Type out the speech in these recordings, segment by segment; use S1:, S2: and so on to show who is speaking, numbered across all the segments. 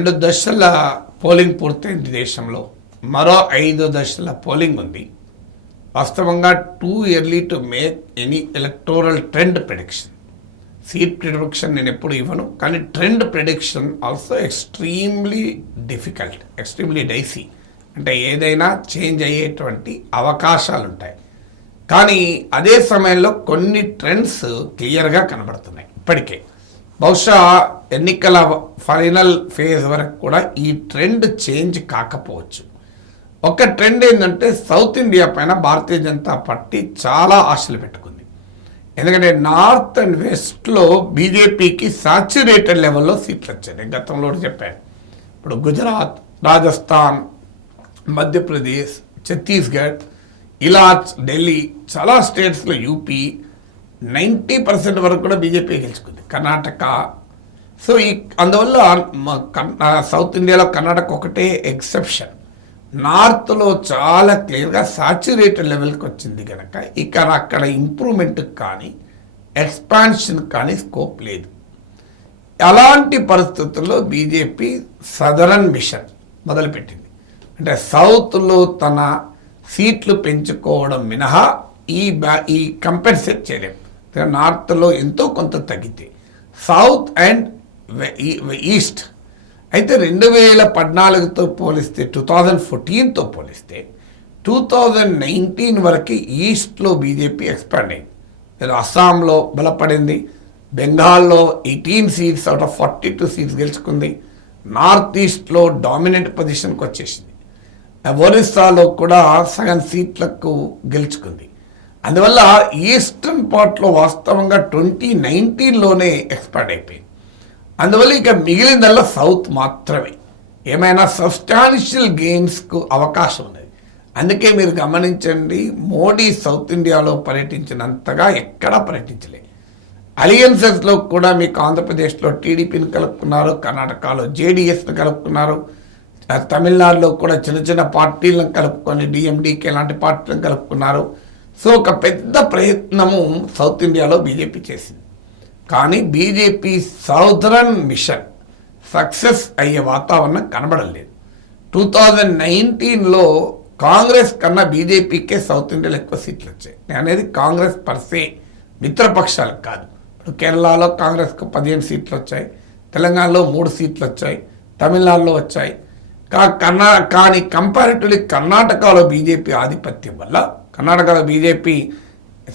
S1: రెండు దశల పోలింగ్ పూర్తయింది దేశంలో. మరో ఐదు దశల పోలింగ్ ఉంది. వాస్తవంగా too early to make any electoral trend prediction seat prediction నేను ఎప్పుడు ఇవ్వను కానీ trend prediction also extremely difficult extremely dicey అంటే ఏదైనా చేంజ్ అయ్యేటువంటి అవకాశాలు ఉంటాయి కానీ అదే సమయంలో కొన్ని ట్రెండ్స్ క్లియర్గా కనబడుతున్నాయి ఇప్పటికే. బహుశా ఎన్నికల ఫైనల్ ఫేజ్ వరకు కూడా ఈ ట్రెండ్ చేంజ్ కాకపోవచ్చు. ఒక ట్రెండ్ ఏంటంటే సౌత్ ఇండియా పైన భారతీయ జనతా పార్టీ చాలా ఆశలు పెట్టుకుంది. ఎందుకంటే నార్త్ అండ్ వెస్ట్లో బీజేపీకి సాచ్యురేటెడ్ లెవెల్లో సీట్లు వచ్చాయి గతంలో చెప్పాను. ఇప్పుడు గుజరాత్ రాజస్థాన్ మధ్యప్రదేశ్ ఛత్తీస్గఢ్ ఇలా ఢిల్లీ చాలా స్టేట్స్లో యూపీ నైంటీ పర్సెంట్ వరకు కూడా బీజేపీ గెలుచుకుంది. కర్ణాటక. సో ఈ అందువల్ల కన్- సౌత్ ఇండియాలో కర్ణాటక ఒకటే ఎక్సెప్షన్. నార్త్లో చాలా క్లియర్గా సాచ్యురేటెడ్ లెవెల్కి వచ్చింది కనుక ఇక్కడ అక్కడ ఇంప్రూవ్మెంట్కి కానీ ఎక్స్పాన్షన్ కానీ స్కోప్ లేదు. అలాంటి పరిస్థితుల్లో బీజేపీ సదరన్ మిషన్ మొదలుపెట్టింది. అంటే సౌత్లో తన సీట్లు పెంచుకోవడం మినహా ఈ బ్యా ఈ కంపెన్సేట్ చేయలేము నార్త్లో ఎంతో కొంత తగ్గితే. సౌత్ అండ్ ఈ- ఈస్ట్ అయితే రెండు వేల పద్నాలుగుతో పోలిస్తే టూ థౌజండ్ ఫోర్టీన్తో పోలిస్తే టూ థౌజండ్ నైన్టీన్ వరకు ఈస్ట్లో బీజేపీ ఎక్స్పాండ్ అయింది. ఇలా అస్సాంలో బలపడింది బెంగాల్లో eighteen seats out of forty two seats గెలుచుకుంది నార్త్ ఈస్ట్లో డామినెంట్ పొజిషన్కి వచ్చేసింది. ఒరిస్సాలో కూడా సగం సీట్లకు గెలుచుకుంది. అందువల్ల ఈస్టర్న్ పార్ట్లో వాస్తవంగా ట్వంటీ నైన్టీన్లోనే ఎక్స్పైర్డ్ అయిపోయింది. అందువల్ల ఇక మిగిలిందల్లా సౌత్ మాత్రమే. ఏమైనా సబ్స్టాన్షియల్ గెయిన్స్కు అవకాశం ఉన్నది. అందుకే మీరు గమనించండి మోడీ సౌత్ ఇండియాలో పర్యటించినంతగా ఎక్కడా పర్యటించలే. అలియన్సెస్లో కూడా మీకు ఆంధ్రప్రదేశ్లో టీడీపీని కలుపుకున్నారు కర్ణాటకలో జేడీఎస్ని కలుపుకున్నారు తమిళనాడులో కూడా చిన్న చిన్న పార్టీలను కలుపుకొని డిఎండికే లాంటి పార్టీలను కలుపుకున్నారు. సో ఒక పెద్ద ప్రయత్నము సౌత్ ఇండియాలో బీజేపీ చేసింది. కానీ బీజేపీ సౌదరన్ మిషన్ సక్సెస్ అయ్యే వాతావరణం కనబడలేదు. టూ థౌజండ్ నైన్టీన్లో కాంగ్రెస్ కన్నా బీజేపీకే సౌత్ ఇండియాలో ఎక్కువ సీట్లు వచ్చాయి. అనేది కాంగ్రెస్ పర్సే మిత్రపక్షాలకు కాదు. ఇప్పుడు కేరళలో కాంగ్రెస్కు పదిహేను సీట్లు వచ్చాయి. తెలంగాణలో మూడు సీట్లు వచ్చాయి. తమిళనాడులో వచ్చాయి. కా కర్ణా కానీ కంపారిటివ్లీ కర్ణాటకలో బీజేపీ ఆధిపత్యం వల్ల కర్ణాటకలో బీజేపీ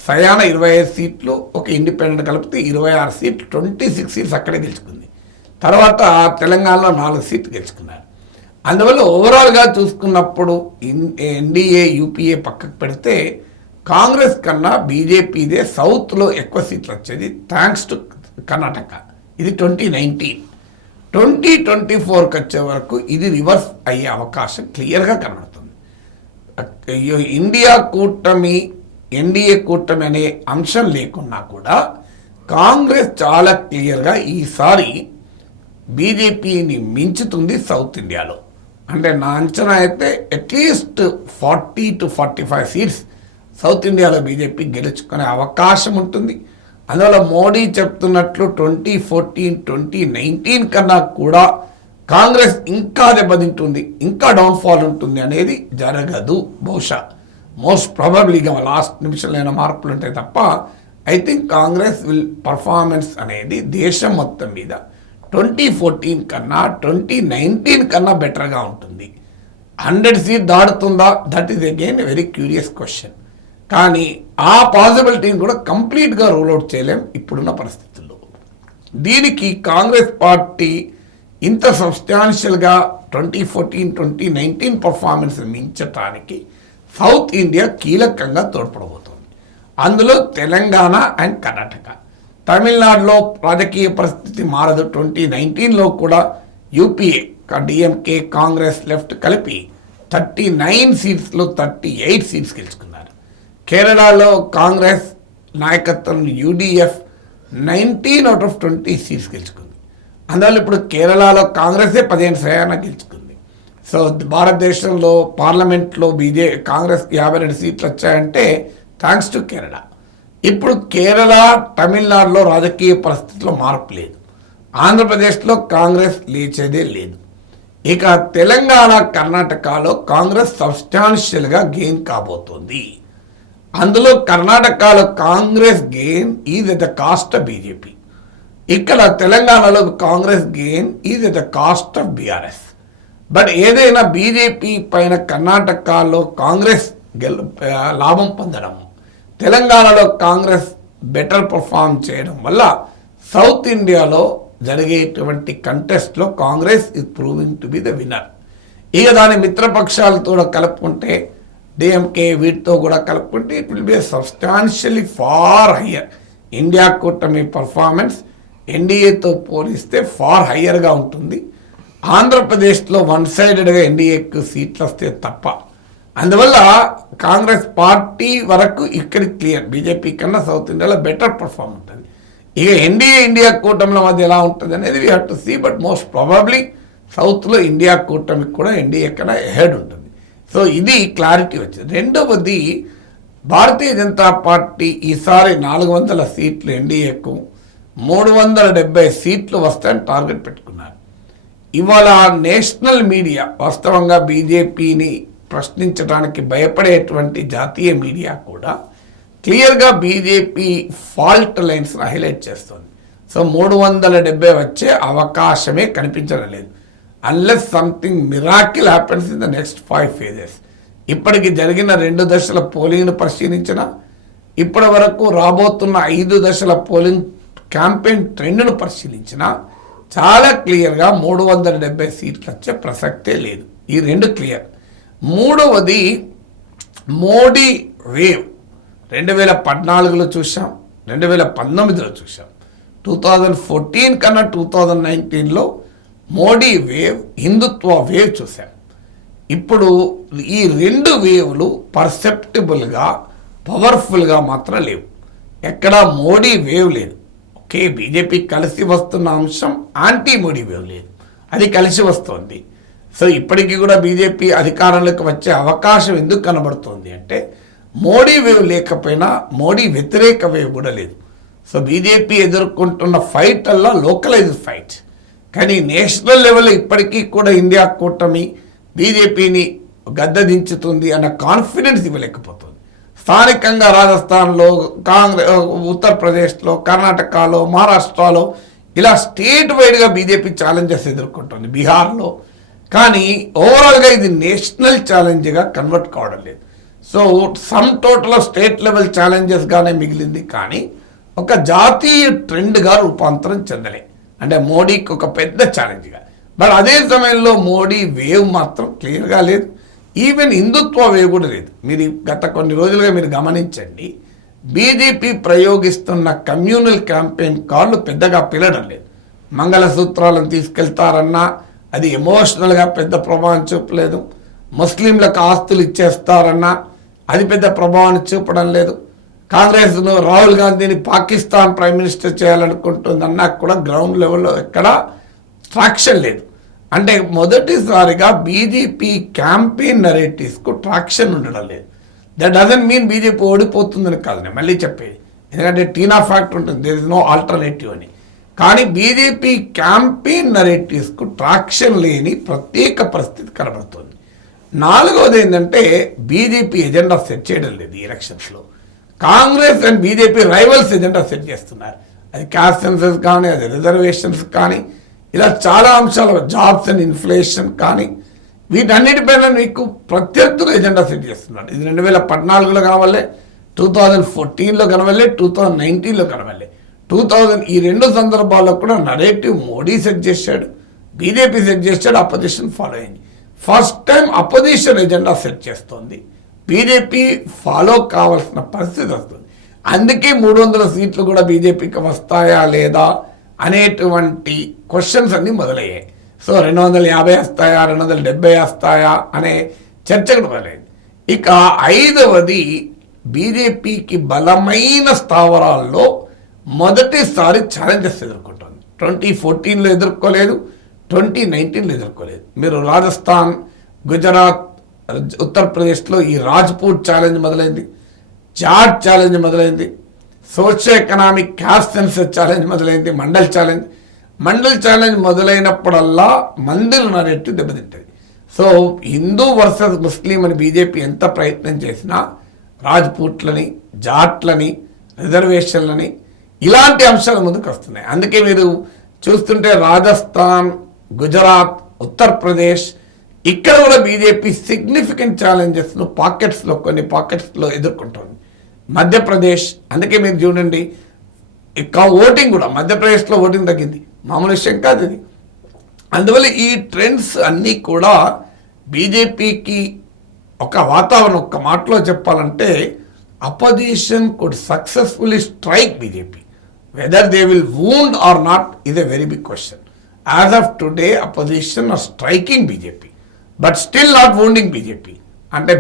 S1: సయాన ఇరవై ఐదు సీట్లు ఒక ఇండిపెండెంట్ కలిపితే ఇరవై ఆరు సీట్లు ట్వంటీ సిక్స్ సీట్స్ అక్కడే గెలుచుకుంది. తర్వాత తెలంగాణలో నాలుగు సీట్లు గెలుచుకున్నారు. అందువల్ల ఓవరాల్గా చూసుకున్నప్పుడు ఎన్డీఏ యూపీఏ పక్కకు పెడితే కాంగ్రెస్ కన్నా బీజేపీదే సౌత్లో ఎక్కువ సీట్లు వచ్చేది థ్యాంక్స్ టు కర్ణాటక. ఇది ట్వంటీ నైన్టీన్. ట్వంటీ ట్వంటీ ఫోర్కి వచ్చే వరకు ఇది రివర్స్ అయ్యే అవకాశం క్లియర్గా కనబడుతుంది. ఇండియా కూటమి ఎన్డీఏ కూటమి అనే అంశం లేకున్నా కూడా కాంగ్రెస్ చాలా క్లియర్గా ఈసారి బీజేపీని మించుతుంది సౌత్ ఇండియాలో. అంటే నా అంచనా అయితే at least forty two forty five seats south India BJP గెలుచుకునే అవకాశం ఉంటుంది. అందువల్ల మోడీ చెప్తున్నట్లు ట్వంటీ ఫోర్టీన్ ట్వంటీ నైన్టీన్ కన్నా కూడా కాంగ్రెస్ ఇంకా దెబ్బతింటుంది ఇంకా డౌన్ఫాల్ ఉంటుంది అనేది జరగదు బహుశా. మోస్ట్ ప్రాబబ్లీగా లాస్ట్ నిమిషంలో అయినా మార్పులు ఉంటాయి తప్ప I think Congress will performance అనేది దేశం మొత్తం మీద ట్వంటీ ఫోర్టీన్ కన్నా ట్వంటీ నైన్టీన్ కన్నా బెటర్గా ఉంటుంది. Hundred seat దాడుతుందా that is again very curious question కానీ ఆ పాసిబిలిటీని కూడా కంప్లీట్గా రూల్ అవుట్ చేయలేం ఇప్పుడున్న పరిస్థితుల్లో. దీనికి కాంగ్రెస్ పార్టీ ఇంత సబ్స్టాన్షియల్గా twenty fourteen twenty nineteen performance మించటానికి south India కీలకంగా తోడ్పడబోతుంది. అందులో తెలంగాణ అండ్ కర్ణాటక. తమిళనాడులో రాజకీయ పరిస్థితి మారదు. ట్వంటీ నైన్టీన్లో కూడా యూపీఏ డిఎంకే కాంగ్రెస్ లెఫ్ట్ కలిపి థర్టీ నైన్ సీట్స్లో థర్టీ ఎయిట్ సీట్స్ గెలుచుకున్నారు. కేరళలో కాంగ్రెస్ నాయకత్వం UDF nineteen out of twenty seats గెలుచుకుంది. అందువల్ల ఇప్పుడు కేరళలో కాంగ్రెసే పదిహేను సయాన గెలుచుకుంది. సో భారతదేశంలో పార్లమెంట్లో బీజే కాంగ్రెస్ యాభై రెండు సీట్లు వచ్చాయంటే థ్యాంక్స్ టు కేరళ. ఇప్పుడు కేరళ తమిళనాడులో రాజకీయ పరిస్థితిలో మార్పు లేదు. ఆంధ్రప్రదేశ్లో కాంగ్రెస్ లేచేదే లేదు. ఇక తెలంగాణ కర్ణాటకలో కాంగ్రెస్ సబ్స్టాన్షియల్గా గెయిన్ కాబోతోంది. అందులో కర్ణాటకలో Congress gain is at the cost of BJP. ఇక్కడ తెలంగాణలో Congress gain is at the cost of BRS but ఏదైనా బీజేపీ పైన కర్ణాటకలో కాంగ్రెస్ గెలు లాభం పొందడం తెలంగాణలో కాంగ్రెస్ బెటర్ పర్ఫామ్ చేయడం వల్ల సౌత్ ఇండియాలో జరిగేటువంటి కంటెస్ట్లో Congress is proving to be the winner ఇక దాని మిత్రపక్షాలతో కలుపుకుంటే డిఎంకే వీటితో కూడా కలుపుకుంటే it will be substantially far higher India కూటమి పర్ఫార్మెన్స్ ఎన్డీఏతో పోలిస్తే ఫార్ హయ్యర్గా ఉంటుంది. ఆంధ్రప్రదేశ్లో వన్ సైడెడ్గా ఎన్డీఏకు సీట్లు వస్తే తప్ప. అందువల్ల కాంగ్రెస్ పార్టీ వరకు ఇక్కడ క్లియర్ బీజేపీ కన్నా సౌత్ ఇండియాలో బెటర్ పర్ఫార్మ్ ఉంటుంది. ఇక ఎన్డీఏ ఇండియా కూటమిల మధ్య ఎలా ఉంటుంది అనేది we have to see but most probably సౌత్లో ఇండియా కూటమికి కూడా ఎన్డీఏ కన్నా హెడ్ ఉంటుంది. సో ఇది క్లారిటీ వచ్చింది. రెండవది భారతీయ జనతా పార్టీ ఈసారి నాలుగు వందల సీట్లు ఎన్డీఏకు మూడు వందల డెబ్బై సీట్లు వస్తాయని టార్గెట్ పెట్టుకున్నారు. ఇవాళ నేషనల్ మీడియా వాస్తవంగా బీజేపీని ప్రశ్నించడానికి భయపడేటువంటి జాతీయ మీడియా కూడా క్లియర్గా బీజేపీ ఫాల్ట్ లైన్స్ హైలైట్ చేస్తుంది. సో మూడు వందల డెబ్బై వచ్చే అవకాశమే కనిపించడం లేదు. Unless something miracle happens in the next five phases ఇప్పటికి జరిగిన రెండు దశల పోలింగ్ను పరిశీలించిన ఇప్పటి వరకు రాబోతున్న ఐదు దశల పోలింగ్ క్యాంపెయిన్ ట్రెండ్ను పరిశీలించిన చాలా క్లియర్గా మూడు వందల డెబ్బై సీట్లు వచ్చే ప్రసక్తే లేదు. ఈ రెండు క్లియర్. మూడవది మోడీ వేవ్ రెండు వేల పద్నాలుగులో చూసాం రెండు వేల పంతొమ్మిదిలో చూసాం టూ థౌజండ్ ఫోర్టీన్ కన్నా టూ థౌజండ్ నైన్టీన్లో మోడీ వేవ్ హిందుత్వ వేవ్ చూసాం ఇప్పుడు ఈ రెండు వేవ్లు పర్సెప్టిబుల్గా పవర్ఫుల్గా మాత్రం లేవు. ఎక్కడా మోడీ వేవ్ లేదు. కే బీజేపీ కలిసి వస్తున్న అంశం యాంటీ మోడీ వేవ్ లేదు. అది కలిసి వస్తుంది. సో ఇప్పటికీ కూడా బీజేపీ అధికారంలోకి వచ్చే అవకాశం ఎందుకు కనబడుతోంది అంటే మోడీ వేవ్ లేకపోయినా మోడీ వ్యతిరేక వేవ్ కూడా లేదు. సో బీజేపీ ఎదుర్కొంటున్న ఫైట్ అల్లా లోకలైజ్ ఫైట్ కానీ నేషనల్ లెవెల్లో ఇప్పటికీ కూడా ఇండియా కూటమి బీజేపీని గద్దదించుతుంది అన్న కాన్ఫిడెన్స్ ఇవ్వలేకపోతుంది. స్థానికంగా రాజస్థాన్లో కాంగ్రెస్ ఉత్తరప్రదేశ్లో కర్ణాటకలో మహారాష్ట్రలో ఇలా స్టేట్ వైడ్గా బీజేపీ ఛాలెంజెస్ ఎదుర్కొంటుంది బీహార్లో. కానీ ఓవరాల్గా ఇది నేషనల్ ఛాలెంజ్గా కన్వర్ట్ కావడం లేదు. So sum total state level ఛాలెంజెస్గానే మిగిలింది. కానీ ఒక జాతీయ ట్రెండ్గా రూపాంతరం చెందలే. అంటే మోడీకి ఒక పెద్ద ఛాలెంజ్గా. బట్ అదే సమయంలో మోడీ వేవ్ మాత్రం క్లియర్గా లేదు. ఈవెన్ హిందుత్వ కూడా లేదు. మీరు గత కొన్ని రోజులుగా మీరు గమనించండి. బీజేపీ ప్రయోగిస్తున్న కమ్యూనల్ క్యాంపెయిన్ కాళ్ళు పెద్దగా పిలడం లేదు. మంగళసూత్రాలను తీసుకెళ్తారన్నా అది ఎమోషనల్గా పెద్ద ప్రభావం చూపలేదు. ముస్లింలకు ఆస్తులు ఇచ్చేస్తారన్నా అది పెద్ద ప్రభావాన్ని చూపడం లేదు. కాంగ్రెస్ను రాహుల్ గాంధీని పాకిస్తాన్ ప్రైమ్ మినిస్టర్ చేయాలనుకుంటుందన్నా కూడా గ్రౌండ్ లెవెల్లో ఎక్కడా ట్రాక్షన్ లేదు. అంటే మొదటిసారిగా బీజేపీ క్యాంపెయిన్ నరేటివ్స్కు ట్రాక్షన్ ఉండడం లేదు. దట్ డజన్ మీన్ బీజేపీ ఓడిపోతుందని కాదు నేను మళ్ళీ చెప్పేది. ఎందుకంటే టీనా ఫ్యాక్ట్ ఉంటుంది దేర్ ఇస్ నో ఆల్టర్నేటివ్ అని. కానీ బీజేపీ క్యాంపెయిన్ నరేటివ్స్కు ట్రాక్షన్ లేని ప్రత్యేక పరిస్థితి కనబడుతుంది. నాలుగవది ఏంటంటే బీజేపీ ఎజెండా సెట్ చేయడం లేదు ఈ ఎలక్షన్స్లో. Congress and BJP rivals agenda set చేస్తున్నారు. అది క్యాస్ట్ సెన్సెస్ కానీ అది రిజర్వేషన్స్ కానీ ఇలా చాలా అంశాలు జాబ్స్ అండ్ ఇన్ఫ్లేషన్ కానీ వీటన్నిటిపైన మీకు ప్రత్యర్థులు ఎజెండా సెట్ చేస్తున్నాడు ఇది రెండు వేల పద్నాలుగులో కనవల్లే టూ థౌజండ్ ఫోర్టీన్లో కనవల్లే టూ థౌజండ్ నైన్టీన్లో కనవల్లే టూ థౌజండ్ ఈ రెండు సందర్భాల్లో కూడా నరేటివ్ మోడీ సెట్ చేశాడు బీజేపీ సెట్ చేశాడు అపోజిషన్ ఫాలో అయింది. First time opposition agenda set చేస్తోంది. బీజేపీ ఫాలో కావాల్సిన పరిస్థితి వస్తుంది. అందుకే మూడు వందల సీట్లు కూడా బీజేపీకి వస్తాయా లేదా అనేటువంటి క్వశ్చన్స్ అన్నీ మొదలయ్యాయి. సో రెండు వందల యాభై వస్తాయా రెండు వందల డెబ్బై వస్తాయా అనే చర్చకు మొదలైంది. ఇక ఐదవది బీజేపీకి బలమైన స్థావరాల్లో మొదటిసారి ఛాలెంజెస్ ఎదుర్కొంటుంది. ట్వంటీ ఫోర్టీన్లో ఎదుర్కోలేదు ట్వంటీ నైన్టీన్లో ఎదుర్కోలేదు. మీరు రాజస్థాన్ గుజరాత్ ఉత్తరప్రదేశ్లో ఈ రాజ్పూట్ ఛాలెంజ్ మొదలైంది జాట్ ఛాలెంజ్ మొదలైంది socio economic caste census challenge మొదలైంది మండల్ ఛాలెంజ్. మండల్ ఛాలెంజ్ మొదలైనప్పుడల్లా మందిర్ నడెట్టు దెబ్బతింటుంది. సో హిందూ వర్సెస్ ముస్లిం అని బీజేపీ ఎంత ప్రయత్నం చేసినా రాజ్పూట్లని జాట్లని రిజర్వేషన్లని ఇలాంటి అంశాల ముందుకు వస్తున్నాయి. అందుకే మీరు చూస్తుంటే రాజస్థాన్ గుజరాత్ ఉత్తరప్రదేశ్ ఇక్కడ కూడా బీజేపీ సిగ్నిఫికెంట్ ఛాలెంజెస్ను పాకెట్స్లో కొన్ని పాకెట్స్లో ఎదుర్కొంటుంది. మధ్యప్రదేశ్ అందుకే మీరు చూడండి ఇంకా ఓటింగ్ కూడా మధ్యప్రదేశ్లో ఓటింగ్ తగ్గింది. మామూలు విషయం కాదు ఇది. అందువల్ల ఈ ట్రెండ్స్ అన్నీ కూడా బీజేపీకి ఒక వాతావరణం ఒక్క మాటలో చెప్పాలంటే opposition could successfully strike BJP. Whether they will wound or not is a very big question as of today opposition are striking BJP but still not wounding BJP అంటే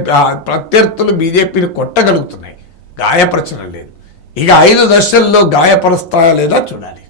S1: ప్రత్యర్థులు బీజేపీని కొట్టగలుగుతున్నాయి. గాయపరచడం లేదు. ఇక ఐదు దశల్లో గాయపరుస్తాయా లేదా చూడాలి.